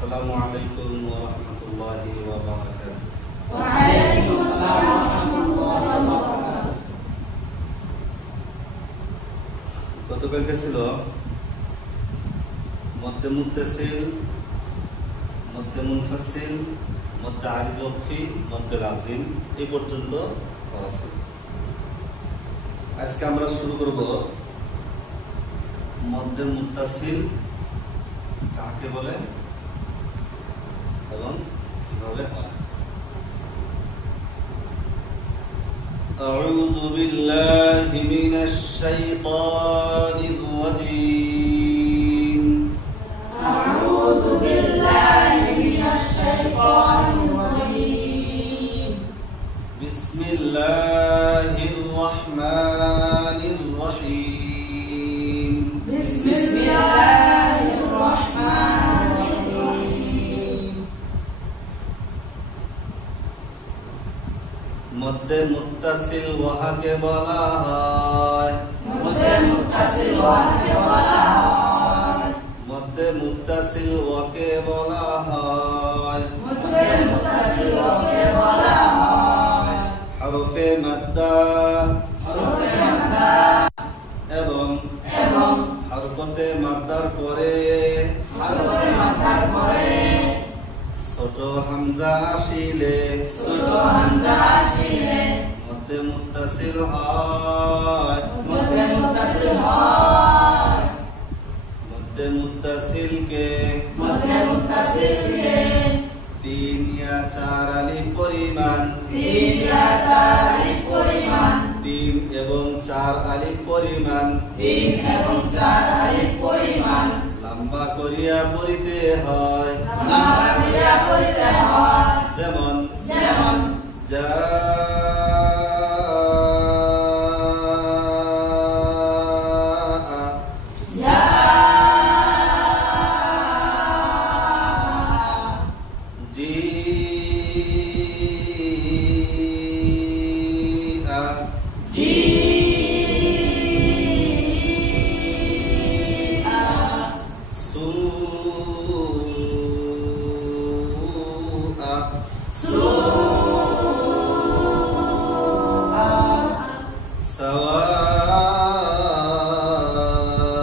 আসসালামু আলাইকুম ওয়া রাহমাতুল্লাহি ওয়া বারাকাতুহু। ওয়া আলাইকুম আসসালাম ওয়া রাহমাতুল্লাহি ওয়া বারাকাতুহু। গতকালকে ছিল মদ্দে মুত্তাসিল, মদ্দে মুনফাসিল, মদ্দে আরিজ ওয়াকফি, মদ্দে লাজিম এই পর্যন্ত পড়া ছিল। আজকে আমরা শুরু করব মদ্দে মুত্তাসিল কাকে বলে এবং কিভাবে হয়। আউযু বিল্লাহি মিনাশ শাইতানির রাজীম। আউযু বিল্লাহি মিনাশ শাইতানির রাজীম। বিসমিল্লাহির রাহমানির রহিম। বিসমিল্লাহির রাহমানির রহিম। মদ্দে মুত্তাসিল ওয়াহাকে বলা হয়। মদ্দে মুত্তাসিল ওয়াকে বলা হয়। মদ্দে মুত্তাসিল ওয়াকে বলা হয়। মদ্দে মুত্তাসিল ওয়াকে বলা হয়। হরফে মাদ্দা হরফে মাদ্দা এবং হরকতে মাদ্দার পরে হরফে মাদ্দার পরে ছোট হামজা আসিলে ছোট হামজা আসিলে মদ্দে মুত্তাসিল হয়। মদ্দে মুত্তাসিল হয়। মদ্দে মুত্তাসিলকে মদ্দে মুত্তাসিলকে 3 या 4 আলিফ পরিমাণ 3 या 4 আলিফ পরিমাণ 3 এবং 4 আলিফ পরিমাণ 3 এবং 4 আলিফ পরিমাণ লম্বা করিয়া পড়িতে হয়। লম্বা করিয়া পড়িতে হয়। যেমন যা যা জি জি সু সু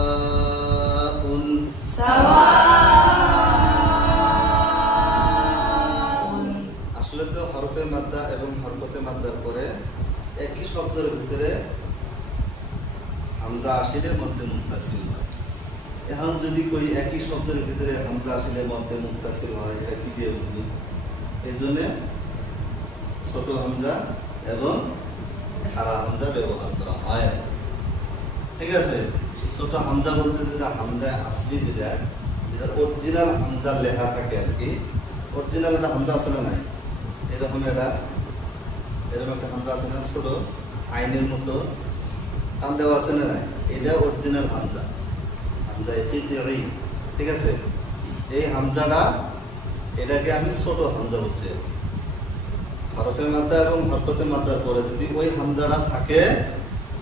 সাওয়াউন সাওয়াউন। আসলে তো হরফে মাদ্দা এবং হরকতে মাদ্দার পরে একই শব্দের ভিতরে হামজা আসিলে মধ্যে মুত্তাসিল হয়। এখন যদি কই একই শব্দের ভিতরে হামজা আসিলে মধ্যে মুত্তাসিল হয়, এটা কি দিয়ে বুঝবি? এই জন্য ছোট হামজা এবং খাড়া হামজা ব্যবহার করা হয়। ঠিক আছে, ছোট হামজা বলতে যেটা হামজা আসলি যেটা অরিজিনাল হামজা লেখা থাকে আর কি। অরিজিনাল একটা হামজা আছে না নাই? এরকম একটা হামজা আছে না, ছোট আইনের মতো টান দেওয়া আছে না নাই? এটা অরিজিনাল হামজা, হামজা ইতিরি। ঠিক আছে, এই হামজাটা এটাকে আমি ছোট হামজা বলছি। হরফে মাদ্দা এবং হরকতে মাদ্দার পরে যদি ওই হামজাটা থাকে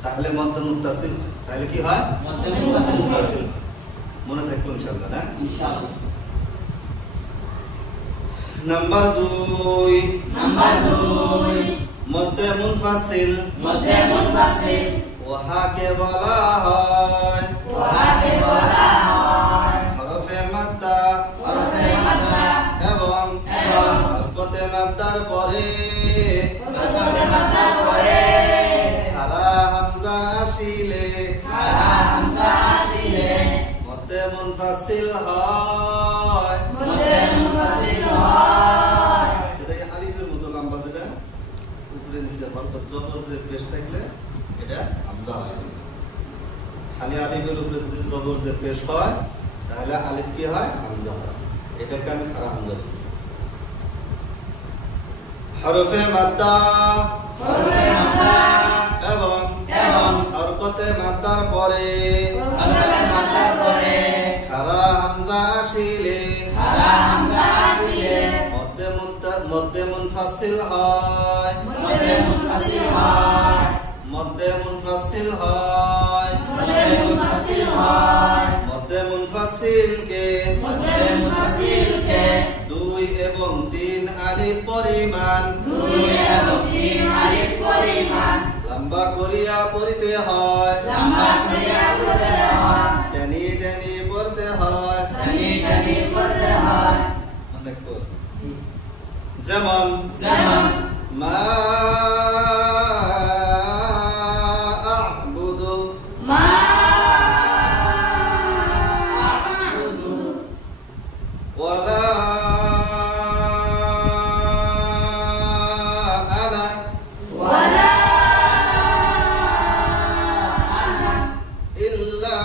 তাহলে মদ্দে মুত্তাসিল হয়। তাহলে কি হয়? মদ্দে মুত্তাসিল হয়। মনে থাকবে ইনশাআল্লাহ না? ইনশাআল্লাহ। নাম্বার 2 মদ্দে মুনফাসিল মদ্দে মুনফাসিল ওয়াহাকে বলা হয়। ওয়াকে বলা হয়। হরফে মাদ্দা হরফে মাদ্দা এবং হরকতে মাদ্দার পরে খাড়া হামজা আসিলে মদ্দে মুনফাসিল হয়। যেটা এই আলিফের মতো লম্বা, যেটা উপরে নিচে হরকত জবর যে পেশ থাকলে এটা হামজা হয়। খালি আলিফের উপরে যদি জবর যে পেশ হয় তাহলে আলিফ কি হয়? হামজা হয়। এটাকে আমি খাড়া হামজা বলছি। হরফে মাদ্দা এবং হরকতে মাদ্দার পরে খাড়া হামজা আসিলে মদ্দে মুনফাসিল হয়। মদ্দে মুনফাসিল হয়। মদ্দে মুনফাসিলকে মধ্যে মুনফাসিলকে 2 এবং 3 আলিফ পরিমাণ 2 এবং 3 আলিফ পরিমাণ লম্বা করিয়া পড়তে হয় লম্বা করিয়া পড়তে হয় টানি টানি পড়তে হয় টানি টানি পড়তে হয় অনেক পর যেমন মা আ'বুদু মা আ'বুদু ওয়ালা আনা ওয়ালা আনা ইল্লা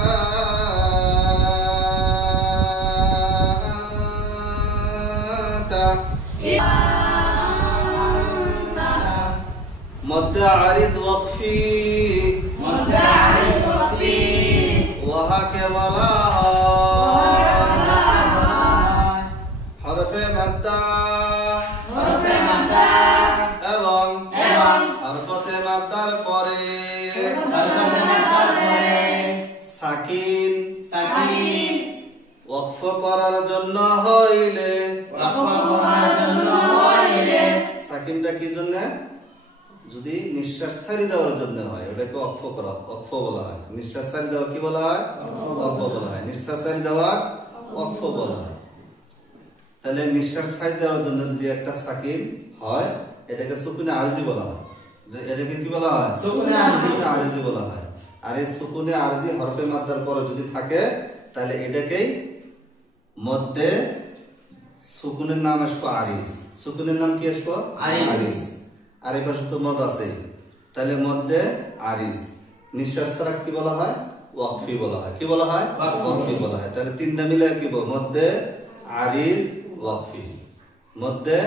আনতা মদ্দে আরিদ ওয়াকফি মধ্যে আলিফ ওয়াকফি ওয়াহাকে বলা হরফে মাদ্দা হরফে মাদ্দা এবং এবং হরকতে মাদ্দার পরে হরফে মাদ্দার পরে সাকিন সাকিন ওয়াকফ করার জন্য হইলে ওয়াকফ করার জন্য হইলে সাকিনটা কি জন্য যদি নিঃশ্বাস ছাড়ি দেওয়ার জন্য হয় ওটাকে ওয়াকফ করা ওয়াকফ বলা হয় নিঃশ্বাস ছাড়ি দেওয়া কি বলা হয় ওয়াকফ বলা হয় নিঃশ্বাস ছাড়ি দেওয়া ওয়াকফ বলা হয় তাহলে নিঃশ্বাস ছাড়ি দেওয়ার জন্য যদি একটা সাকিন হয় এটাকে সুকুনে আরজি বলা হয় এটাকে কি বলা হয় সুকুনে আরজি। আরজি বলা হয় আর এই সুকুনে আরজি হরফে মাদ্দার পরে যদি থাকে তাহলে এটাকেই মধ্যে সুকুনের নাম আসবে আরিজ সুকুনের নাম কি আসবে আরিজ। আর এই পাশে তো মদ আছে তাহলে মধ্যে আরিজ নিঃশ্বাস ছাড়া কি বলা হয় ওয়াকফি বলা হয় কি বলা হয় ওয়াকফি বলা হয় তাহলে তিনটা মিলে কি বল মধ্যে আরিজ ওয়াকফি মধ্যে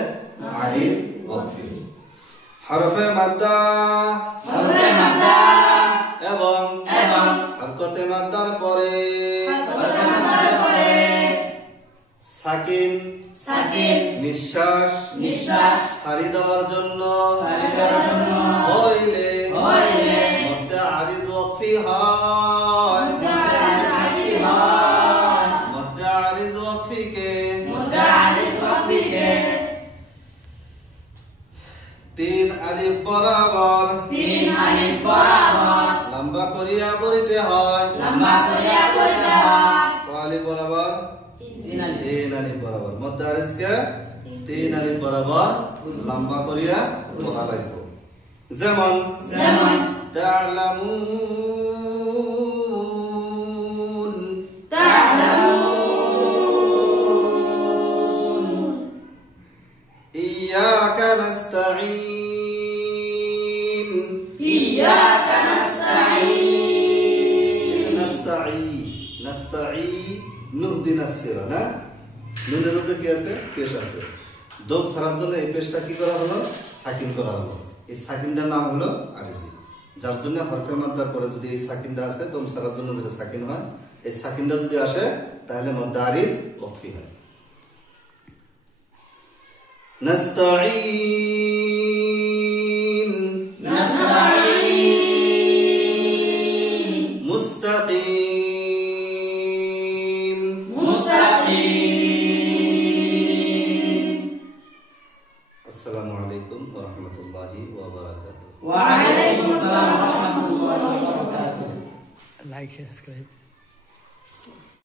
আরিজ ওয়াকফি হরফে মাদ্দা হরফে মাদ্দা এবং এবং হরকতে মাদ্দার পরে হরফে মাদ্দার পরে সাকিন সাকিন নিঃশ্বাস নিঃশ্বাস ছাড়ি দেওয়ার জন্য ছাড়ি দেওয়ার জন্য হইলে হইলে মধ্যে আরিজ ওয়াকফি হয় মধ্যে আলিফ হয় মধ্যে আরিজ ওয়াকফিকে মধ্যে আলিফ ওয়াকফিকে 3 আলিফ বরাবর 3 আলিফ বরাবর লম্বা করিয়া পড়তে হয় লম্বা করিয়া পড়তে হয় আলিফ বরাবর 3 আলিফ বরাবর মধ্যে আরিজকে 3 আলিফ বরাবর লম্বা করিয়া পড়া লাগবে যেমন তা'লামুন تعلمون ইয়াকা নাস্তাঈন إياك نستعين নাস্তাঈ নুহদিনাস সিরাত না নুনের উপরে কি আছে পেশ আছে দম ছাড়ার জন্য এই পেশটা কি করা হলো সাকিন করা হলো এই সাকিনটার নাম হলো আরিজি যার জন্য হরফে মাদ্দার পরে যদি এই সাকিনটা আসে দম ছাড়ার জন্য যেটা সাকিন হয় এই সাকিনটা যদি আসে তাহলে মধ্যে আরিজ ওয়াকফি হয় নাস্তাঈন نستعين মুস্তাকিম مستقيم আসসালামু আলাইকুম ওয়া রাহমাতুল্লাহি ওয়া বারাকাতুহু وعليكم السلام ورحمة الله وبركاته like, share, subscribe.